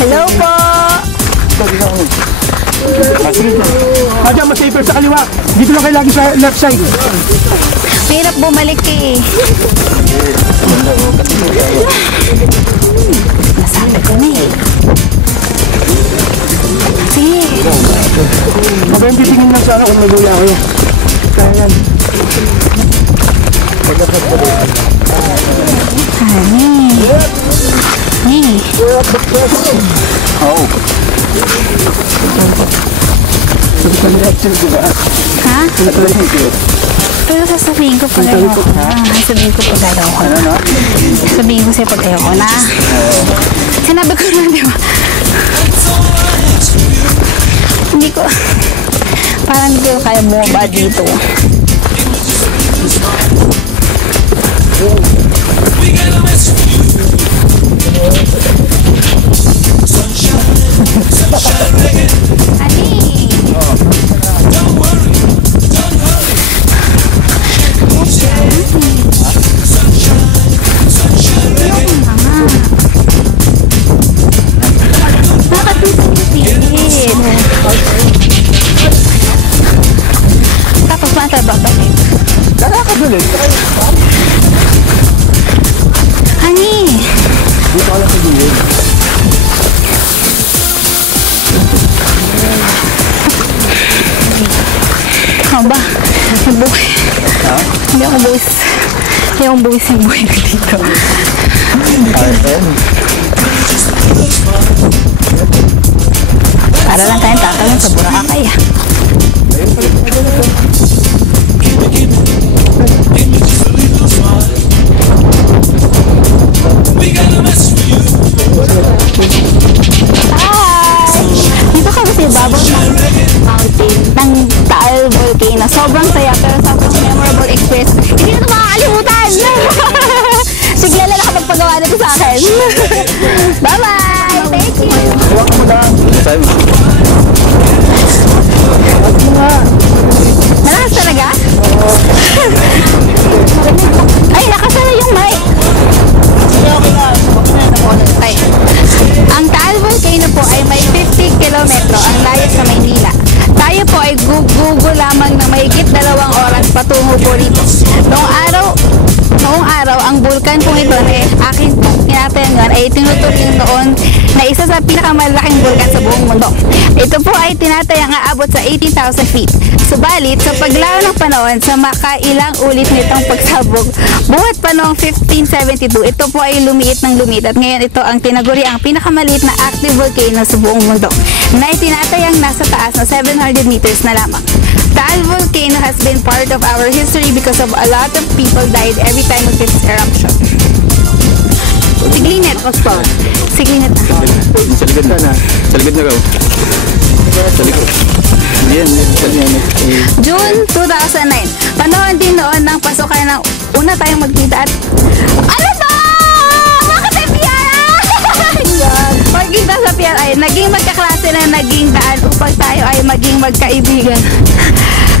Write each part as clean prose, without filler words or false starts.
Hello po! Diyan, mas safer sa kaliwa. Dito lang kayo lagi sa left side. Mahirap bumalik eh. Nasabi ko na eh. Sige. Mabayang titingin lang sana kung naguya kayo. Kaya yan. Honey. Oo. Ha? Pero sasabihin ko pag ayaw ko na. Sasabihin ko pag ayaw ko na. Sasabihin ko sa'yo pag ayaw ko na. Sinabi ko na, di ba? Hindi ko... Parang hindi ko kaya bumaba dito. Ani! Bakit dito pilit? Tapos mata babalik. Lalakad ulit. Hani! Dito ka lang sa gilid. Ano ba? Nabuhay. Ha? Hindi ako buwis. Hindi akong buwis yung buhay ko dito. Para lang tayong tatalon sa Boracay ah. Dito kami sa ibabaw ng mountain ng Taal Volcano. Sobrang saya pero sobrang memorable experience. Hindi ko ito makakalimutan! Sigla na nakapagpagawa nito sa akin. Bye-bye! Thank you! Huwag mo lang. Malakas talaga? Ay, nakasala yung mic. Okay. Ang Taal Volcano po ay may 50 kilometro ang layo sa Maynila. Tayo po ay gugugo lamang na mahigit 2 oras patungo po rito. Noong araw, ang bulkan pong ito na aking tinatayangan ay tinuturing noon na isa sa pinakamalaking bulkan sa buong mundo. Ito po ay tinatayang aabot sa 80,000 feet. Subalit, sa paglaho ng panahon sa makailang ulit nitong pagsabog, buhat pa noong 1572, ito po ay lumiit ng lumiit at ngayon ito ang tinaguri ang pinakamaliit na active volcano sa buong mundo na itinatayang nasa taas na 700 meters na lamang. Taal Volcano has been part of our history because of a lot of people died every time of its eruption. Siglinit, Oscar. Siglinit na. Sa likod na. Sa likod na raw. Sa likod. Yan. June 2009. Panahon din noon ng pasukan ng una tayong magkita at... Ano ba? Bakit ay PRI? Magkita sa PRI. Naging magkaklase na naging daan upang tayo ay maging magkaibigan.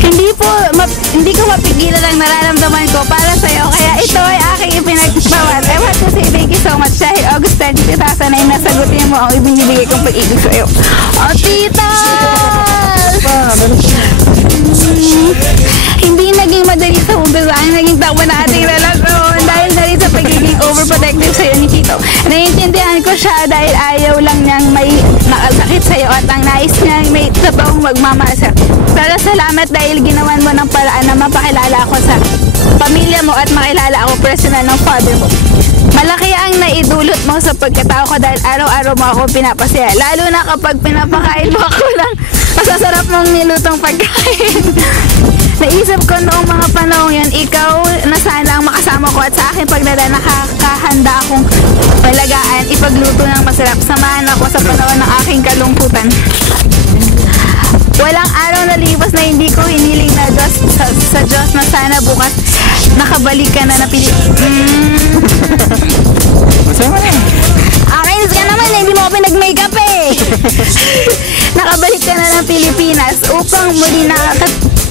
Hindi ko mapigilan ang nararamdaman ko para sa'yo. Kaya ito ay aking ipinagbawat. I want to say thank you so much dahil August 10, 2009 nasagutin mo ang ibinibigay kong pag-ibig sa'yo. Oh, tita! Hindi naging madali sa umpisa ang naging takbo na ating relasyon dahil na rin sa pagiging overprotective sa'yo ni Tito. Naiintindihan ko siya dahil ayaw lang niyang may nakasakit sa'yo at ang nais niya may totoong magmamahal sa'yo. Pero salamat dahil ginawan mo ng paraan na mapakilala ako sa pamilya mo at makilala ako personal ng father mo. Malaki ang naidulot mo sa pagkatao ko dahil araw-araw mo ako pinapasaya. Lalo na kapag pinapakain mo ako lang masasarap mong nilutong pagkain. Naisip ko noong mga panahon yun, ikaw na sana ang makasama ko at sa akin pagdala nakakahanda akong palagaan, ipagluto ng masarap. Samahan ako sa panahon ng aking kalungkutan. Walang araw na lipas na hindi ko hiniling na sa Diyos na sana bukas nakabalik ka na na Masama na. Akainis ka naman, hindi mo ako pinag-makeup eh. Nakabalik ka na ng Pilipinas upang muli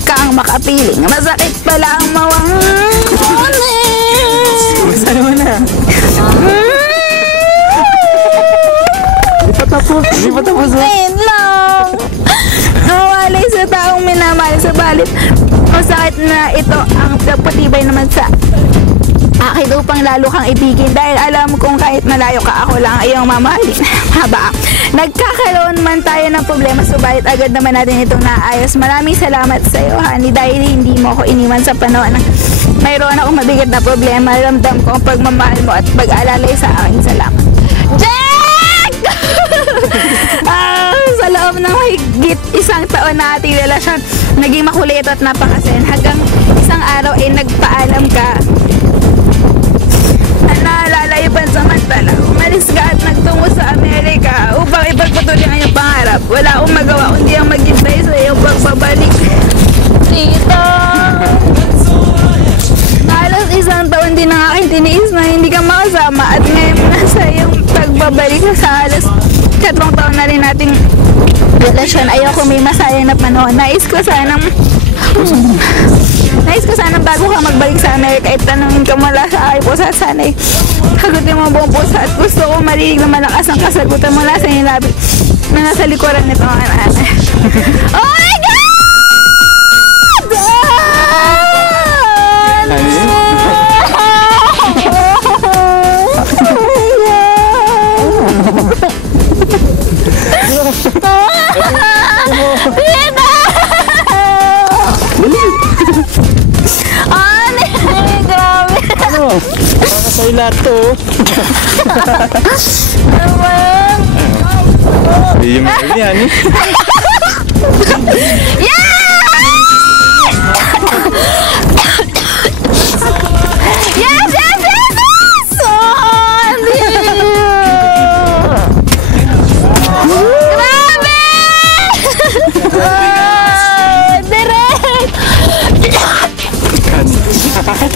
kang makapiling. Masakit pala ang mawang. Masama na. tapos. Hindi pa tapos, oh. Wait lang. Nawalay sa taong minamahal sa balit. Masakit na ito ang pagpatibay naman sa akin upang lalo kang ibigin dahil alam kong kahit malayo ka, ako lang ay iyong mamahalin. Haba. Nagkakaroon man tayo ng problema, subalit agad naman natin itong naayos. Maraming salamat sa iyo, honey, dahil hindi mo ako iniwan sa panahon na mayroon akong mabigat na problema. Ramdam ko ang pagmamahal mo at pag-alalay sa akin. Salamat. Jack! Sa loob ng higit isang taon na ating relasyon, naging makulit at napakasayan hanggang isang araw ay nagpaalam ka. Naalala yung pansamantala, umalis ka at nagtungo sa Amerika upang ipagpatuloy ang iyong pangarap. Wala akong magawa kundi ang maghintay sa iyong pagbabalik. Tita! Halos isang taon din ang aking tiniis na hindi ka makasama at ngayon nasa iyong pagbabalik sa halos 4 taon na rin nating relasyon. Ayoko may masayang na panahon. Nais ko sanang bago ka magbalik sa Amerika, itanongin ka mula sa aking pusa. Sana'y hagutin mo ang buong pusa at gusto ko marinig na malakas ang kasagutan mula sa iyong labi na nasa likuran nito ang anak. Oh my God! Para sa'yo lahat to. Yung mga yan eh. Yes!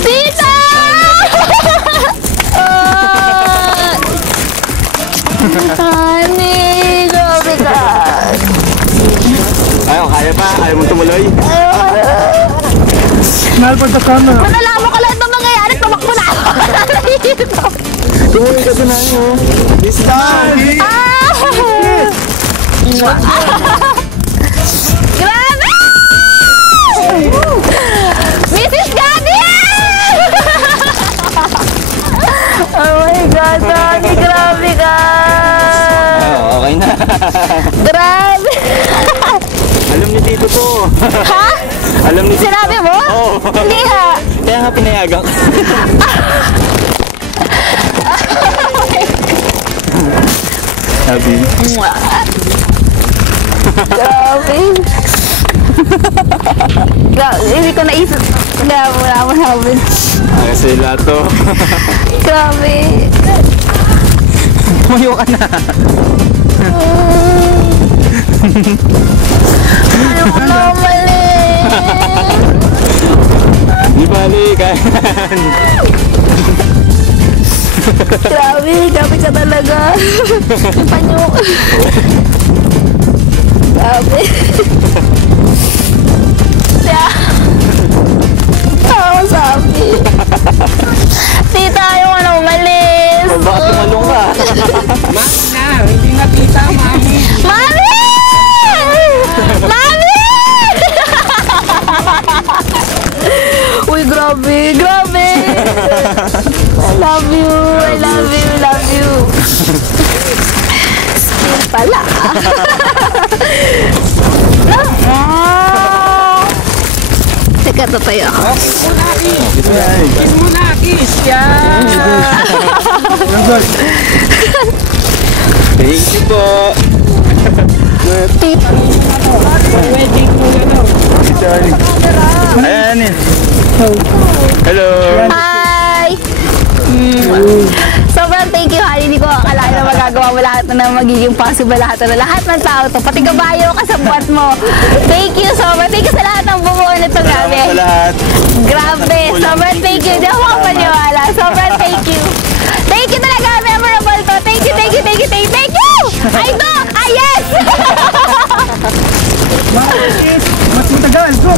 Tita! Honey, grabe ka. Ayaw, kaya pa? Ayaw mong tumuloy? Mahal pagkakama. Kung alam mo ka lahat ng mangyayari, tumakbo na ako. Tumuloy ka doon na nyo. This time! Grabe! Mrs. Gabi! Oh my God, honey, grabe ka. Okay na. Grabe! Alam ni Tito ko. Ha? Alam ni Tito. Sinabi mo? Oo. Hindi ha. Kaya nga pinayagan. Sabi. Grabe. Grabe, hindi ko naisip. Wala mo sabi. Kasi lahat to. Grabe. Tumayo ka na. Ano ko na mali? Di bali, kaya. Grabe ka talaga. Panyo. Grabe. Ang sabi. Tita, ayaw ka na umalis. Bakit tumalong ka? Hindi na kita, mami. Mami! Mami! Uy, grabe. I love you. Still pala. Teka, tatayo ako. Kiss mo na, kiss. Yan. Thank you po. Wedding mo na daw. Ayan eh. Hello. Hi! Sobrang thank you, honey. Hindi ko akalain na magagawa mo lahat na magiging possible lahat ng tao to. Pati kabayo ka sa buhat mo. Thank you sobrang. Thank you sa lahat ng bumuo nito. Grabe. Salamat sa lahat. Grabe. Sobrang thank you. Hindi ako makapaniwala. Sobrang thank you. Thank you talaga. Memorable to. Thank you. I do. Yes! Mas matagal, go.